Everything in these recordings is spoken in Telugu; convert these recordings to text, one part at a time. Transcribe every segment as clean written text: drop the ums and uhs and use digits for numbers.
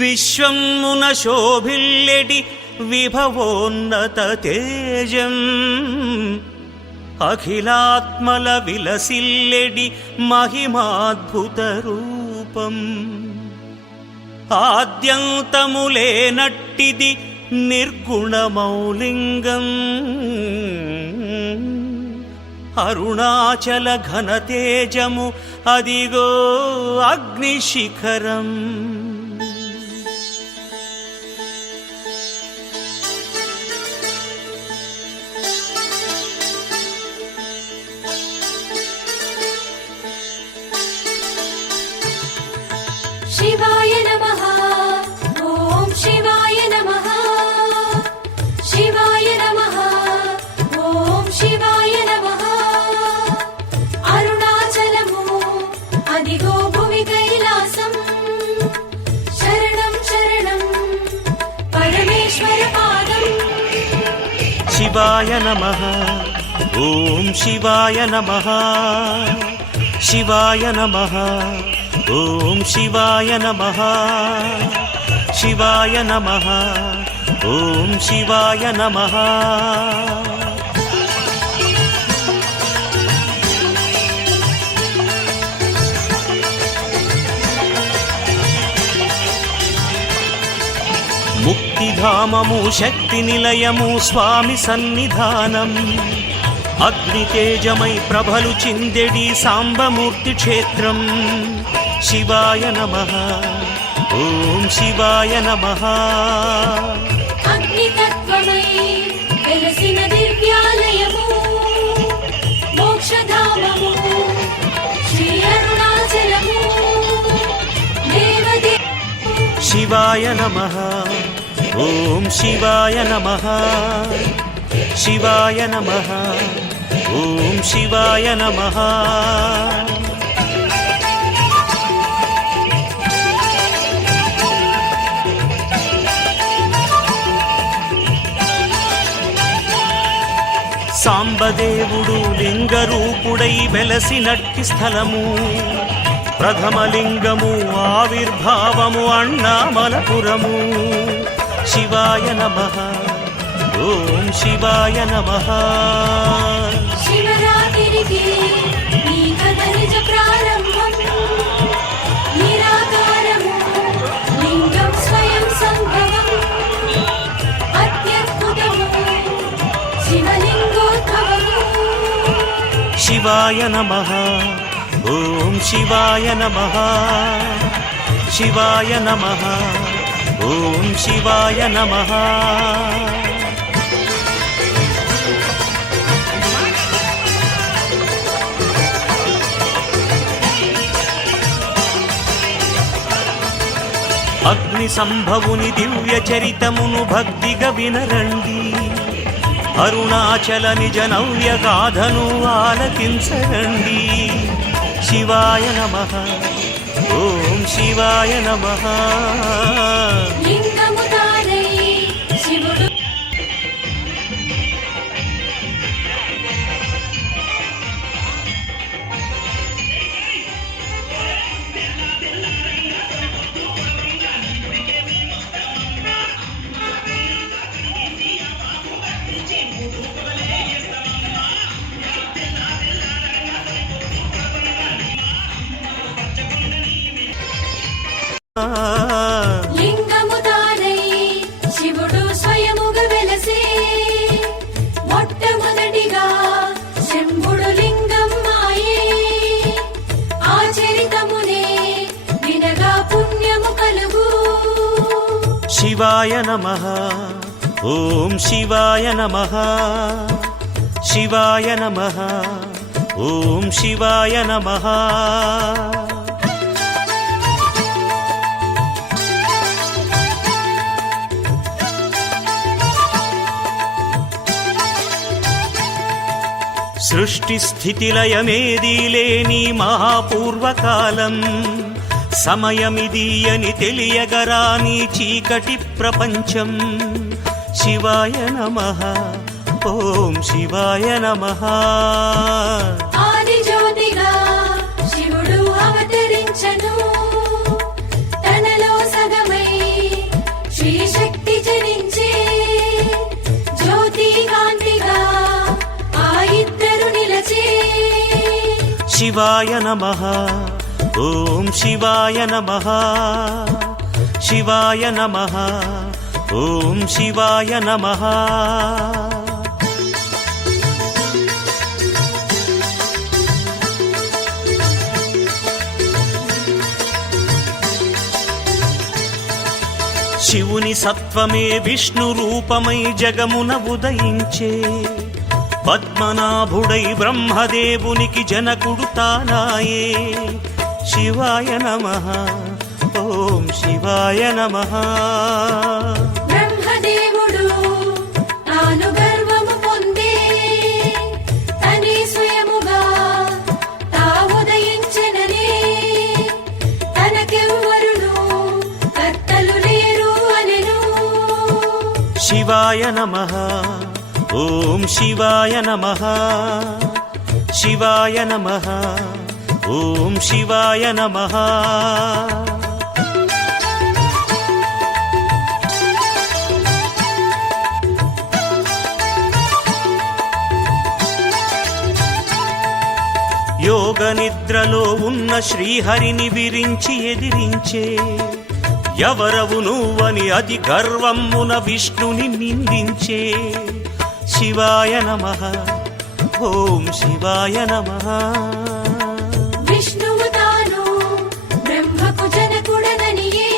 విశ్వమున శోభిల్లెడి విభవోన్నత తేజం, అఖిలాత్మల విలసిల్లెడి మహిమాద్భుత రూపం, ఆద్యంతములేనట్టిది నిర్గుణమౌలింగం, అరుణాచల ఘనతేజము అదిగో అగ్నిశిఖరం. శివాయ నమః. ఓం శివాయ నమః. శివాయ నమః. ఓం శివాయ నమః. అరుణాచలము అదిగో భువి కైలాసం, శరణం శరణం పరమేశ్వర పాదం. శివాయ నమః. ఓం శివాయ నమః. శివాయ నమః. ఓం శివాయ నమః. శివాయ నమః. ఓం శివాయ నమః. ముక్తిధామము శక్తి నిలయము స్వామి సన్నిధానం, అగ్నితేజమై ప్రభలు చిందెడి సాంబమూర్తి క్షేత్రం. శివాయ నమః. ఓం శివాయ నమః. అగ్నితత్వమై వెలసిన దివ్యాలయము, మోక్షధామము శ్రీ అరుణాచలము దేవదే. శివాయ నమః. ఓం శివాయ నమః. శివాయ నమః. ఓం శివాయ నమః. సాంబదేవుడు లింగరూపుడై వెలసినట్టి స్థలము, ప్రథమలింగము ఆవిర్భావము అన్నామలపురము. శివాయ నమః. ఓం శివాయ నమః. శివరాత్రికి నీ కథ నిజ ప్రారంభం, నిరాకారము లింగం స్వయం సంభవం, అత్యద్భుతము శివలింగోద్భవము. శివాయ నమః. ఓం శివాయ నమః. శివాయ నమః. ఓం శివాయ నమః. అగ్ని సంభవుని దివ్య చరితమును భక్తిగా వినరండి, అరుణాచల నిజ నవ్య గాథను ఆలకించరండి. శివాయ నమః. ఓం శివాయ నమః. లింగము తానై శివుడు లింగము తానై శివుడు స్వయముగా వెలసే, మొట్టమొదటిగా శంభుడు లింగం మాయే, ఆచరితమునే వినగా పుణ్యము కలుగు. శివాయ నమః. ఓం శివాయ నమః. శివాయ నమః. ఓం శివాయ నమః. సృష్టి స్థితిలయమేదీ లేని మహాపూర్వకాలం, సమయమిది అని తెలియగరాని చీకటి ప్రపంచం. శివాయ నమః, ఓం శివాయ నమః. ఆది జ్యోతిగా శివుడు అవతరించను, తనలో సగమై శ్రీ శక్తి జనించే. జ్యోతి కాంతిగా ఆ ఇద్దరు నిలచే. శివాయ నమః, ఓం శివాయ నమః. శివాయ నమః, ఓం శివాయ నమః. శివుని సత్వమే విష్ణు రూపమై జగమున ఉదయించే. పద్మనాభుడై బ్రహ్మదేవునికి జనకుడు తానాయే. శివాయ నమః, ఓం శివాయ నమః. బ్రహ్మదేవుడు తాను గర్వము పొందే, తనే స్వయముగా తా ఉదయించెననే. తనకెవ్వరును కర్తలు లేరు అనెను. శివాయ నమః, ఓం శివాయ నమః. శివాయ నమః, ఓం శివాయ నమః. యోగ నిద్రలో ఉన్న శ్రీహరిని విరించి ఎదిరించే. ఎవరవు నువ్వని అతి గర్వమున విష్ణుని నిందించే. శివాయ నమః, ఓం శివాయ నమః. విష్ణువు తాను బ్రహ్మకు జనకుడననియే.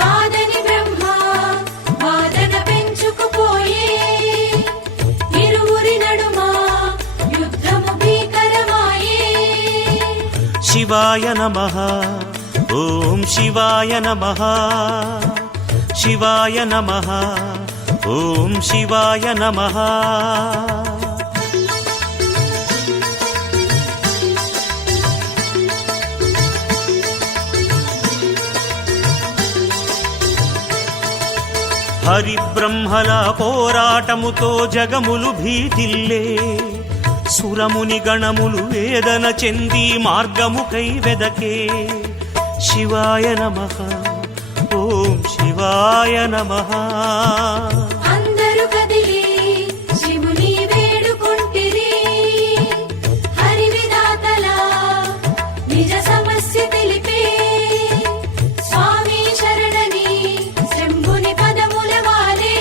కాదని బ్రహ్మ వాదన పెంచుకుపోయే. ఇరువురి నడుమ యుద్ధము భీకరమాయే. శివాయ నమః, ఓం శివాయ నమః. శివాయ నమః, ఓం శివాయ నమః. హరి బ్రహ్మల పోరాటముతో జగములు భీతిల్లే. సురముని గణములు వేదన చెంది మార్గముకై వెదకే. శివాయ నమః, ఓం శివాయ నమః. అందరూ కదిలి శివుని వేడుకొంటిరి. హరి విధాతల నిజ సమస్య తెలిపే. స్వామి శరణని శంభుని పదముల వాలే.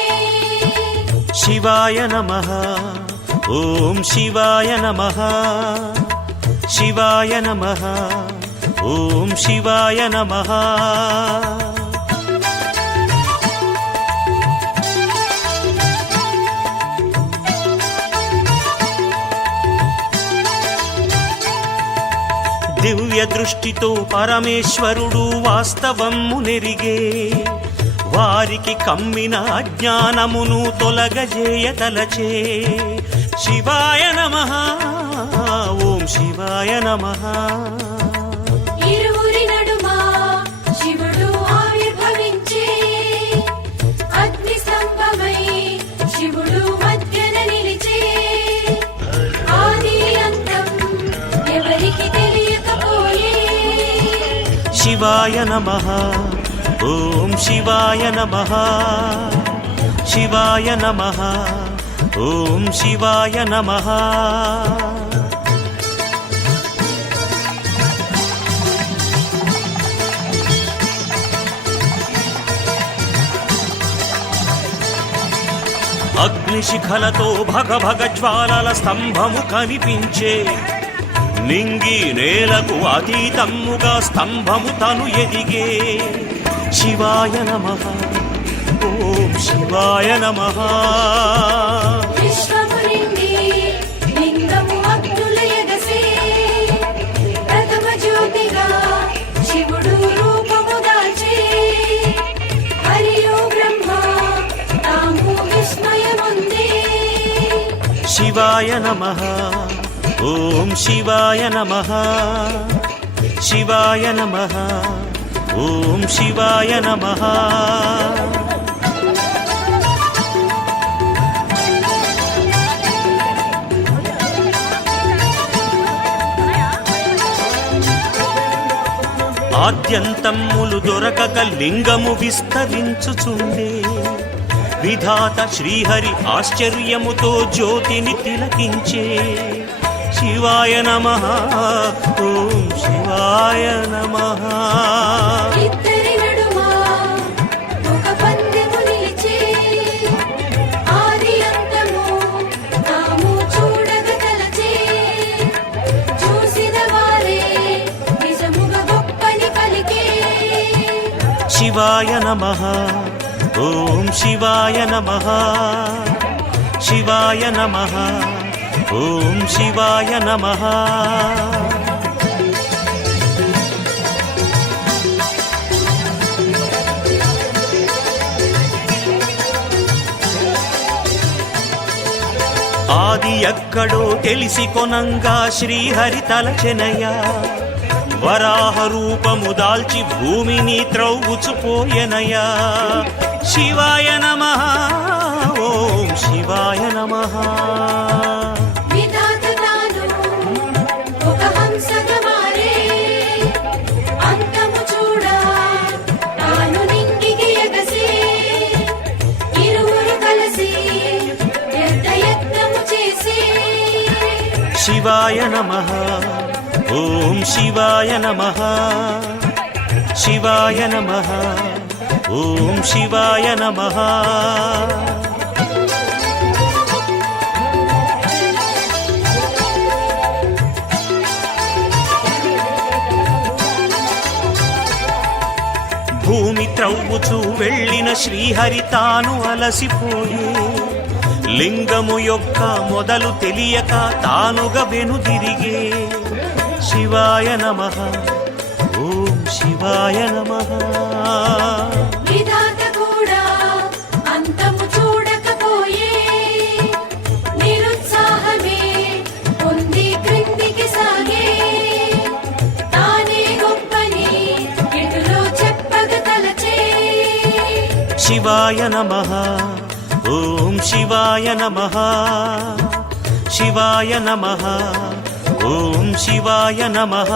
శివాయ నమః, ఓం శివాయ నమః. శివాయ నమః, ఓం శివాయ నమః. దివ్య దృష్టితో పరమేశ్వరుడు వాస్తవము నెరిగే. వారికి కమ్మిన అజ్ఞానమును తొలగజేయతలచే. శివాయ నమః, ఓం శివాయ నమః. ఇరువురి నడుమ శివుడు ఆవిర్భవించే. అగ్ని స్తంభమై శివుడు మధ్యన నిలిచే. ఆది అంతం ఎవరికి తెలియకపోయే. శివాయ నమః, ఓం శివాయ నమః. శివాయ నమః, ఓం శివాయ నమః. అగ్నిశిఖలతో భగ భగ జ్వాలల స్తంభము కనిపించే. నింగి నేలకు అతీతముగా స్తంభము తను ఎదిగే. శివాయ నమః, ఓం శివాయ నమః. విశ్వము నిండి లింగము అగ్నుల ఎగసే. ప్రథమ జ్యోతిగా శివుడు రూపము దాల్చే. హరియు బ్రహ్మ తాము విస్మయముందే. శివాయ నమః ఓం శివాయ నమః శివాయ నమః ఓం శివాయ నమః ఆద్యంతమ్ములు దొరకక లింగము విస్తరించుచుండే విధాత శ్రీహరి ఆశ్చర్యముతో జ్యోతిని తిలకించే శివాయ నమః ఓం శివాయ నమః ఇద్దరి నడుమ ఒక పందెము నిలిచే ఆది అంతము తాము చూడగ తలచే చూసిన వారే నిజముగా గొప్పని పలికే శివాయ నమః ఓం శివాయ నమః శివాయ నమః ఓం శివాయ నమః ఆది ఎక్కడో తెలిసి కొనంగా శ్రీహరి తలచెనయ్యా వరాహ రూపము దాల్చి భూమిని త్రవ్వుచుపోయెనయ్యా శివాయ నమః ఓం శివాయ నమః విధాత తాను ఒక హంసగా మారే అంతము చూడా తాను నింగికి ఎగసే ఇరువురు కలిసి పెద్ద యత్నము చేసే శివాయ నమః ఓం శివాయ నమః శివాయ నమః ఓం శివాయ నమః భూమి త్రవ్వుచూ వెళ్ళిన శ్రీహరి తాను అలసిపోయే లింగము యొక్క మొదలు తెలియక తానుగా వెనుదిరిగే శివాయ నమః ఓం శివాయ నమః విధాత కూడా అంతము చూడకపోయే నిరుత్సాహమే పొంది క్రిందికి సాగే తానే గొప్పని ఎటులో చెప్పగ తలచే శివాయ నమః ఓం శివాయ నమః శివాయ నమః ఓం శివాయ నమః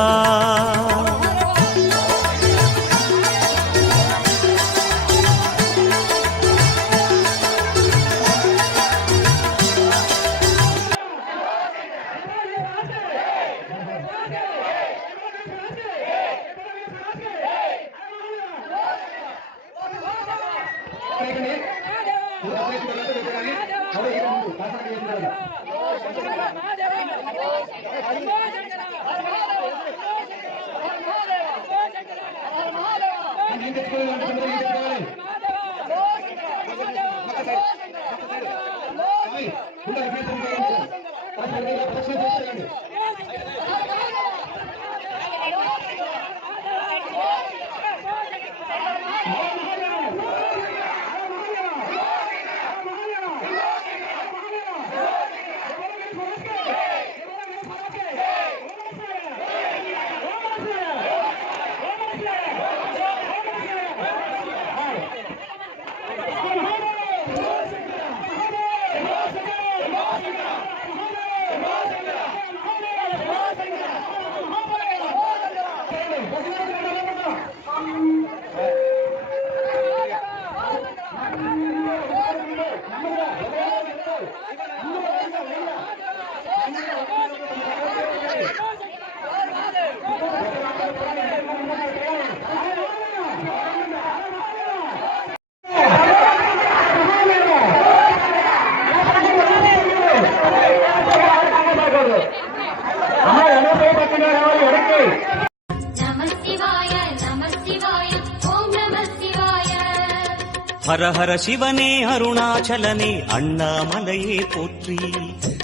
ஹர ஹர சிவனே அருணாச்சலனே அண்ணாமலையே போற்றி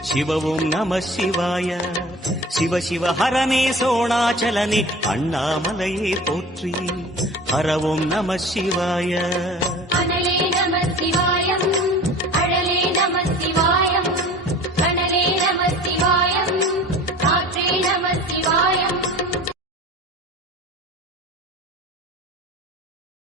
சிவவும் நம சிவாய சிவ சிவ ஹரனே சோணாச்சலனே அண்ணாமலையே போற்றி ஹரவும் நம சிவாய அனலே நம சிவாய